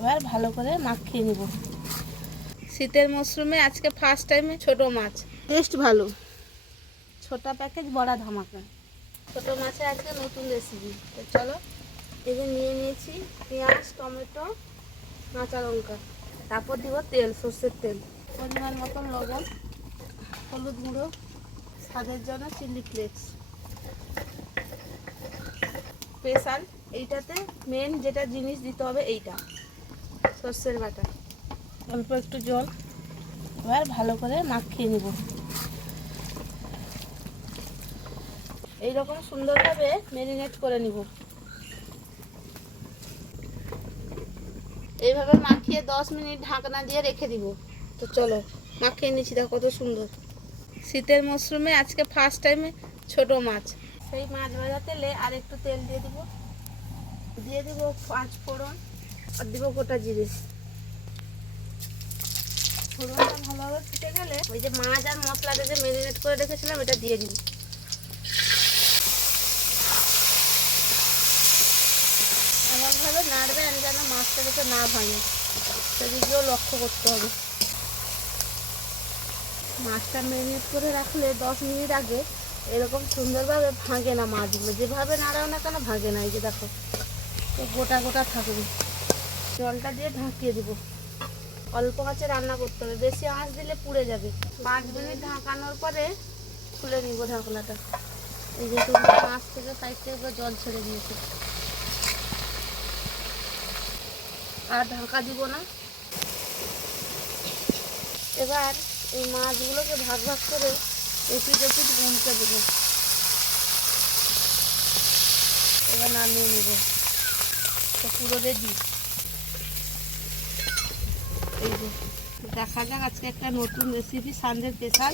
এবার ভালো করে মাখিয়ে নিব। শীতের মরশুমে আজকে ফার্স্ট টাইমে ছোট মাছ, টেস্ট ভালো। ছোটা প্যাকেজ বড়া ধামাকা। ছোট মাছের আজকে নতুন রেসিপি। তো চলো, এই যে নিয়ে নিয়েছি পেঁয়াজ, টমেটো, কাঁচা লঙ্কা, তারপর দিব তেল, সর্ষের তেল, পরিমাণ মতন লবণ, হলুদ গুঁড়ো, স্বাদের জন্য চিলি ফ্লেক্স, স্পেশাল এইটাতে মেন যেটা জিনিস দিতে হবে এইটা সর্ষের বাটা, অল্প একটু জল। এবার ভালো করে মাখিয়ে নিব। এইরকম সুন্দরভাবে ম্যারিনেট করে নিব। এইভাবে মাখিয়ে 10 মিনিট ঢাকনা দিয়ে রেখে দিব। তো চলো, মাখিয়ে নিচ্ছি, দেখো কত সুন্দর। শীতের মরশুমে আজকে ফার্স্ট টাইমে ছোট মাছ। সেই মাছ ভাজা তেলে আর একটু তেল দিয়ে দিব। দিয়ে দিব 5 ফোড়ন আর দিব গোটা জিরে। ফোড়নটা ভালোভাবে ফুটে গেলে ওই যে মাছ আর মশলাটা যে ম্যারিনেট করে রেখেছিলাম এটা দিয়ে দিব। এমনভাবে নাড়বেন যেন মাছটা যাতে না ভাঙে, সেদিকেও লক্ষ্য করতে হবে। মাছটা ম্যারিনেট করে রাখলে 10 মিনিট আগে এরকম সুন্দরভাবে ভাঙে না মাছগুলো, যেভাবে নাড়াও না কেন ভাঙে না। এই যে দেখো, তো গোটা গোটা থাকবে। জলটা দিয়ে ঢাকিয়ে দিব। অল্প আঁচে রান্না করতে হবে, বেশি আঁচ দিলে পুড়ে যাবে। 5 মিনিট ঢাকানোর পরে খুলে নিব ঢাকনাটা। এই যে মাছ থেকে সাইড থেকে জল ছেড়ে দিয়েছে, আর ঢাকা দিব না। এবার এই মাছগুলোকে ভাগ ভাগ করে এপিট এপিট উল্টে দেবো। এবার নামিয়ে নেব। তো পুরো রেডি। এই যে দেখা যাক আজকে একটা নতুন রেসিপি, সানডে স্পেশাল।